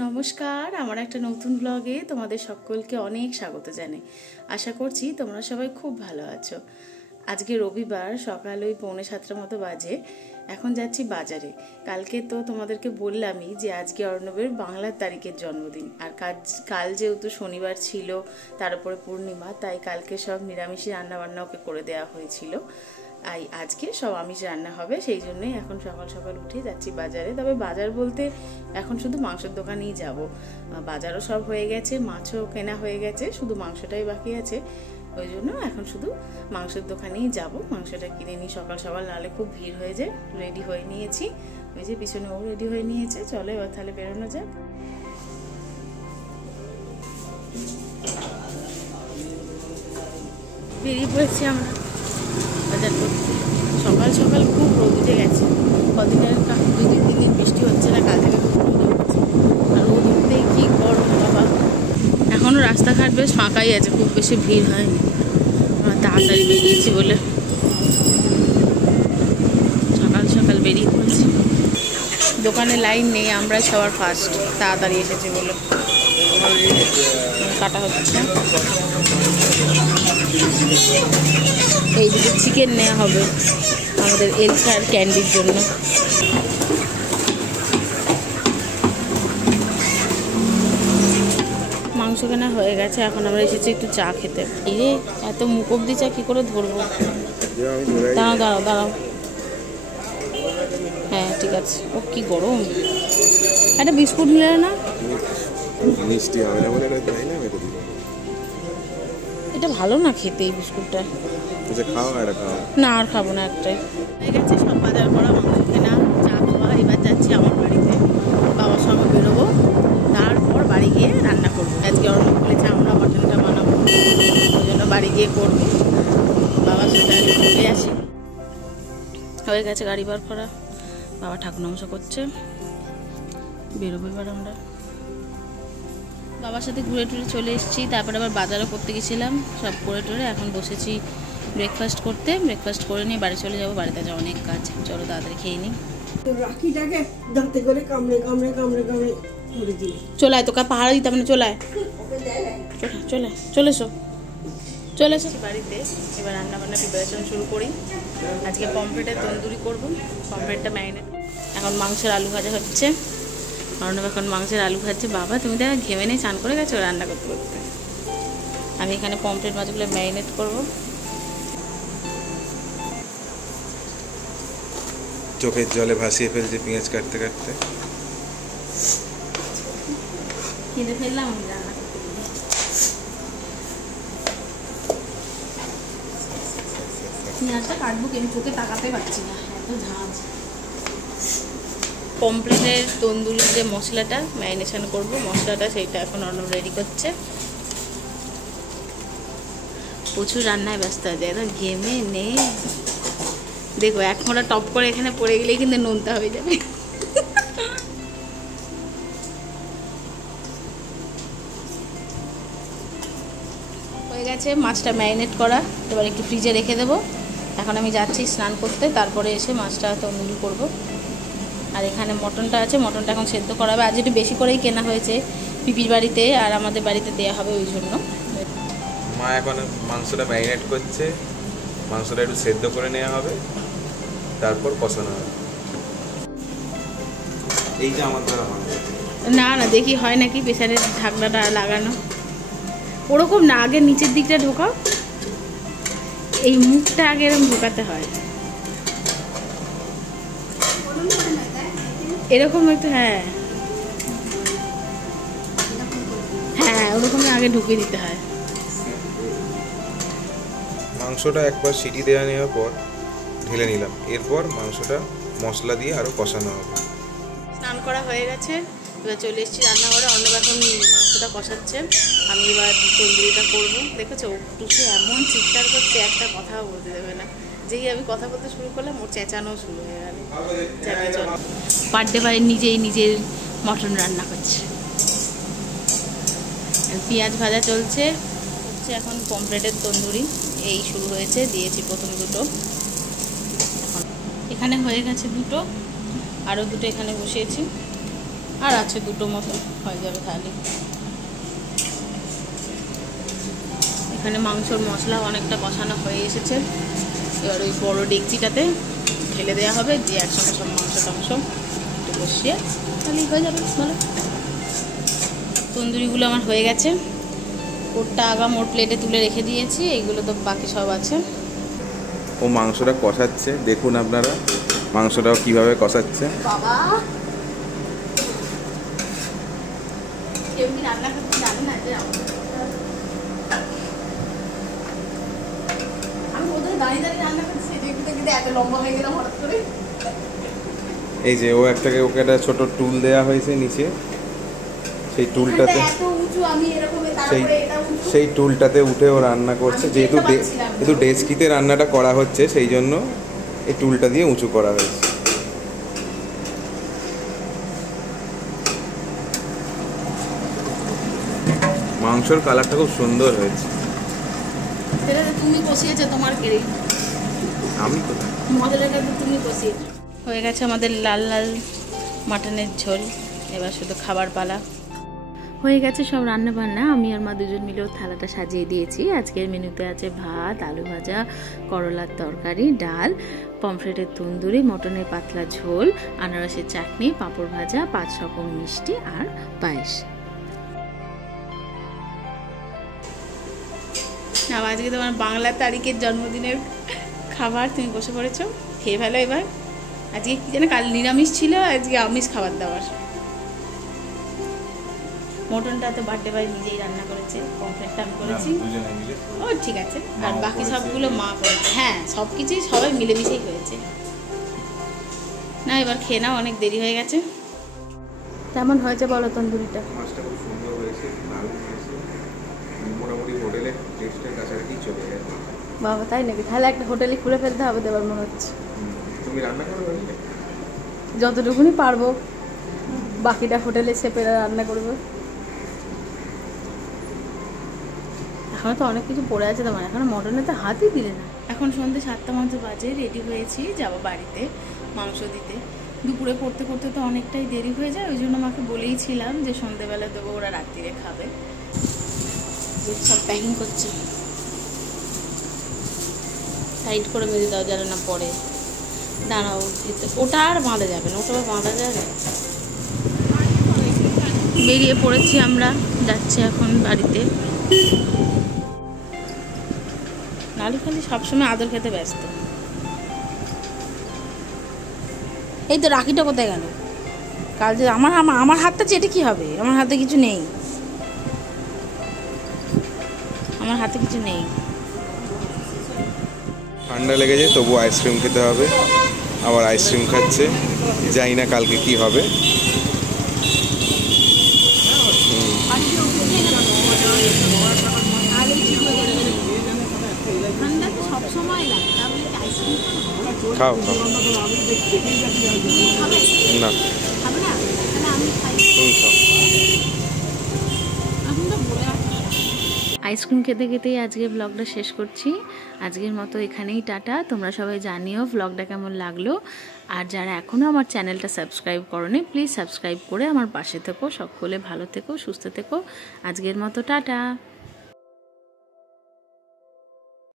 নমস্কার, আমার একটা নতুন ব্লগে তোমাদের সকলকে অনেক স্বাগত জানাই। আশা করছি তোমরা সবাই খুব ভালো আছো। আজকে রবিবার, সকাল ওই 6:45 মতো বাজে। এখন যাচ্ছি বাজারে। কালকে তো তোমাদেরকে বললামই যে আজকে অর্ণবের বাংলার তারিখের জন্মদিন, আর কাল যেহেতু শনিবার ছিল, তার উপরে পূর্ণিমা, তাই কালকে সব নিরামিষই রান্নাবান্না ওকে করে দেওয়া হয়েছিল। আজকে সব আমিষ রান্না হবে, সেই জন্যই এখন সকাল সকাল উঠে যাচ্ছি বাজারে। তবে বাজার বলতে এখন শুধু মাংসের দোকানেই যাব। বাজারও সব হয়ে গেছে, মাছও কেনা হয়ে গেছে, শুধু মাংসটাই বাকি আছে। ওই জন্য এখন শুধু মাংসের দোকানেই যাব, মাংসটা কিনে নিই সকাল সকাল, নাহলে খুব ভিড় হয়ে যায়। রেডি হয়ে নিয়েছি, ওই যে পিছনে ও রেডি হয়ে নিয়েছে। চলো এবার তাহলে বেরোনো যাক। বেরিয়ে পড়েছি আমরা বাজার করতে। সকাল সকাল খুব রোদ উঠে গেছে। কদিনের 2-3 দিন বৃষ্টি হচ্ছে না, কাল থেকে খুব রোদ উঠছে। আর রোদ উঠতেই কি গরম বাবা। এখনও রাস্তাঘাট বেশ ফাঁকাই আছে, খুব বেশি ভিড় হয়নি। আমরা তাড়াতাড়ি বেরিয়েছি বলে সকাল সকাল বেরিয়ে পড়েছি। দোকানে লাইন নেই, আমরাই সবার ফার্স্ট, তাড়াতাড়ি এসেছি বলে। কাটা হচ্ছে, এইদিকে চিকেন নেওয়া হবে আমাদের এলসার ক্যান্ডির জন্য। মাংস কেনা হয়ে গেছে, এখন আমরা এসেছি একটু চা খেতে। এই এত মুখ অব্দি চা কি করে ধরবো? দাঁড়াও দাঁড়াও দাঁড়াও, হ্যাঁ ঠিক আছে। ও কি গরম! একটা বিস্কুট নিলে না? এটা ভালো না খেতে, এই বিস্কুটটা। না আর খাবো না, একটাই হয়ে গেছে। সব বাজার করা, মাংস কেনা, চা খাওয়া। এবার যাচ্ছি আমার বাড়িতে, বাবার সঙ্গে বেরোবো, তারপর বাড়ি গিয়ে রান্না করবো। আজকে অর্ণ বলেছে আমরা মটনটা বানাবো, ওই জন্য বাড়ি গিয়ে করবো। বাবার সাথে চলে আসি। হয়ে গেছে গাড়ি বার করা, বাবা ঠাকুর নমস্কার করছে, বেরোবো এবার আমরা। বাবার সাথে ঘুরে টুরে চলে এসেছি, তারপরে আবার বাজারও করতে গেছিলাম। সব করে টরে এখন বসেছি ব্রেকফাস্ট করতে। ব্রেকফাস্ট করে নিয়ে বাড়ি চলে যাবো, বাড়িতে যা অনেক কাজ। চলো তাড়াতাড়ি খেয়ে নিই। রাখিটাকে দাঁতে করে কামড়ে কামড়ে কামড়ে কামড়ে ধরে দিই। চলে আয়, তোকে পাহাড় দিতে মানে চলে আয়, চলে চলে এসো, চলে এসো বাড়িতে। এবার রান্না বান্না প্রিপারেশন শুরু করি। আজকে পমফ্রেটের তন্দুরি করবো, পমফ্রেটটা ম্যারিনেট। এখন মাংসের আলু ভাজা হচ্ছে, অর্ণব এখন মাংসের আলু খাচ্ছে। বাবা তুমি তো ঘেমে নিয়ে চান করে গেছো রান্না করতে করতে। আমি এখানে পমফ্রেট মাছগুলো ম্যারিনেট করবো। চোখের জলে ভাসিয়ে ফেলছে পেঁয়াজ কাটতে কাটতে। খেতে ফেললাম আমি রান্না করতে গিয়ে। পেঁয়াজটা কাটবো, কিন্তু চোখে তাকাতে পারছি না, এত ঝাঁজ। পমফ্রেটের তন্দুরির যে মশলাটা ম্যারিনেশন করবো, মশলাটা সেইটা এখন অর্ণব রেডি করছে। প্রচুর রান্নায় ব্যস্ত আছে, একদম ঘেমে নে। দেখো এক ফোঁটা টপ করে এখানে পড়ে গেলেই কিন্তু নোনতা হয়ে যাবে। হয়ে গেছে মাছটা ম্যারিনেট করা, এবার একটু ফ্রিজে রেখে দেবো। এখন আমি যাচ্ছি স্নান করতে, তারপরে এসে মাছটা তন্দুরি করবো। আর এখানে মটনটা আছে, মটনটা এখন সেদ্ধ করা হবে। আজ একটু বেশি করেই কেনা হয়েছে, পিপির বাড়িতে আর আমাদের বাড়িতে দেওয়া হবে, ওই জন্য। মা এখন মাংসটা ম্যারিনেট করছে, মাংসটা একটু সেদ্ধ করে নেওয়া হবে, তারপর কষানো হবে। এই যে আমার দ্বারা না না দেখি হয় নাকি, প্রেসারের ঢাকনাটা লাগানো ওরকম না, আগে নিচের দিকটা ঢোকাও, এই মুখটা আগে এরকম ঢোকাতে হয়, এরকম একটু। হ্যাঁ হ্যাঁ, ওরকমই আগে ঢুকিয়ে দিতে হয়। মাংসটা একবার সিটি দেওয়া নেওয়ার পর ঢেলে নিলাম, এরপর মাংসটা মশলা দিয়ে আরো কষানো হবে। স্নান করা হয়ে গেছে, এবার চলে এসেছি রান্নাঘরে। অর্ণব এখন মাংসটা কষাচ্ছে, আমি এবার তন্দুরিটা করবো। দেখেছো টুসু এমন চিৎকার করছে, একটা কথাও বলতে দেবে না। যেই আমি কথা বলতে শুরু করলাম, ওর চেঁচানো শুরু হয়ে গেল। চল, বার্থডে বাড়ি নিজেই নিজের মটন রান্না করছে। পেঁয়াজ ভাজা চলছে, এখন পমফ্রেটের তন্দুরি এই শুরু হয়েছে, দিয়েছি প্রথম দুটো। এখন এখানে হয়ে গেছে দুটো, আরও দুটো এখানে বসিয়েছি। আর আছে 2টো মতো, হয়ে যাবে তাহলে। এখানে মাংসর মশলা অনেকটা কষানো হয়ে এসেছে। এবার ওই বড় ডেকচিটাতে ঢেলে দেওয়া হবে, দিয়ে একসঙ্গে সব মাংস টাংস একটু বসিয়ে তাহলেই হয়ে যাবে ভালো। তন্দুরিগুলো আমার হয়ে গেছে, ওরটা আগাম ওর প্লেটে তুলে রেখে দিয়েছি, এইগুলো তো বাকি সব আছে। ও মাংসটা কষাচ্ছে, দেখুন আপনারা মাংসটাও কিভাবে কষাচ্ছে। বাবা কেউ কি রান্না করতে জানে না যে আমি ওদের দাঁড়িয়ে দাঁড়িয়ে রান্না করছি, কিন্তু এত লম্বা হয়ে গেলাম হঠাৎ করে। এই যে ওকে একটা ছোট টুল দেওয়া হয়েছে নিচে, সেই টুলটাতে সেই টুলটাতে উঠে ও রান্না করছে। যেহেতু ডেস্কিতে রান্নাটা করা হচ্ছে, সেই জন্য এই টুলটা দিয়ে উঁচু করা হয়েছে। মাংসর কালারটা খুব সুন্দর হয়েছে। তুমি কষিয়েছো, তোমার কেড়ে আমি কোথায়, মশলাটা তো তুমি কষিয়েছো। হয়ে গেছে আমাদের লাল লাল মাটনের ঝোল, এবার শুধু খাবার পালা। হয়ে গেছে সব রান্না বান্না, আমি আর মা দুজন মিলেও থালাটা সাজিয়ে দিয়েছি। আজকের মেনুতে আছে ভাত, আলু ভাজা, করলার তরকারি, ডাল, পমফ্রেটের তন্দুরি, মটনের পাতলা ঝোল, আনারসের চাটনি, পাঁপড় ভাজা, 5 রকম মিষ্টি আর পায়েস। আজকে তোমার বাংলা তারিখের জন্মদিনের খাবার, তুমি বসে পড়েছো, খেয়ে ফেলো এবার। আজকে কি জানো, কাল নিরামিষ ছিল, আজকে আমিষ খাবার দাবার। মটনটা তো বার্থডে বাই নিজেই রান্না করেছে, পমফ্রেটটা আমি করেছি। ও ঠিক আছে, আর বাকি সবগুলো মা করেছে। হ্যাঁ, সব কিছুই সবাই মিলেমিশেই হয়েছে। না এবার খেয়ে নাও, অনেক দেরি হয়ে গেছে। কেমন হয়েছে বলো তন্দুরিটা? মাছটা খুব সুন্দর হয়েছে, দারুণ হয়েছে, মোটামুটি হোটেলের টেস্টের কাছাকাছি চলে গেছে। বাবা তাই নাকি? তাহলে একটা হোটেলে খুলে ফেলতে হবে দেবার মনে হচ্ছে। তুমি রান্না করো? যতটুকুনি পারবো, বাকিটা হোটেলে শেফেরা রান্না করবে। এখনো তো অনেক কিছু পড়ে আছে তোমার, এখনো মটনে তো হাতই দিলে না। এখন সন্ধ্যে 7টা মতো বাজে, রেডি হয়েছি যাবো বাড়িতে মাংস দিতে। দুপুরে করতে করতে তো অনেকটাই দেরি হয়ে যায়, ওই জন্য মাকে বলেইছিলাম যে সন্ধ্যেবেলা দেবো, ওরা রাত্রিরে খাবে। সব প্যাকিং করছে, টাইট করে বেঁধে দাও যেন না পরে। দাঁড়াও, ওটা আর বাঁধা যাবে না, ওটা বাঁধা যাবে। বেরিয়ে পড়েছি আমরা, যাচ্ছি এখন বাড়িতে। লালু খালি সবসময় আদর খেতে ব্যস্ত। এই তো রাখিটা কোথায় গেল? কাল যে আমার হাতটা চেটে কি হবে? আমার হাতে কিছু নেই, আমার হাতে কিছু নেই। ঠান্ডা লেগেছে, তবু আইসক্রিম খেতে হবে। আবার আইসক্রিম খাচ্ছে, জানি না কালকে কি হবে। খাও খাও, না তুমি খাও। আইসক্রিম খেতে খেতেই আজকে ব্লগটা শেষ করছি। আজকের মতো এখানেই টাটা। তোমরা সবাই জানিও ব্লগটা কেমন লাগলো, আর যারা এখনও আমার চ্যানেলটা সাবস্ক্রাইব করোনি, প্লিজ সাবস্ক্রাইব করে আমার পাশে থেকো। সকলে ভালো থেকো, সুস্থ থেকো। আজকের মতো টাটা।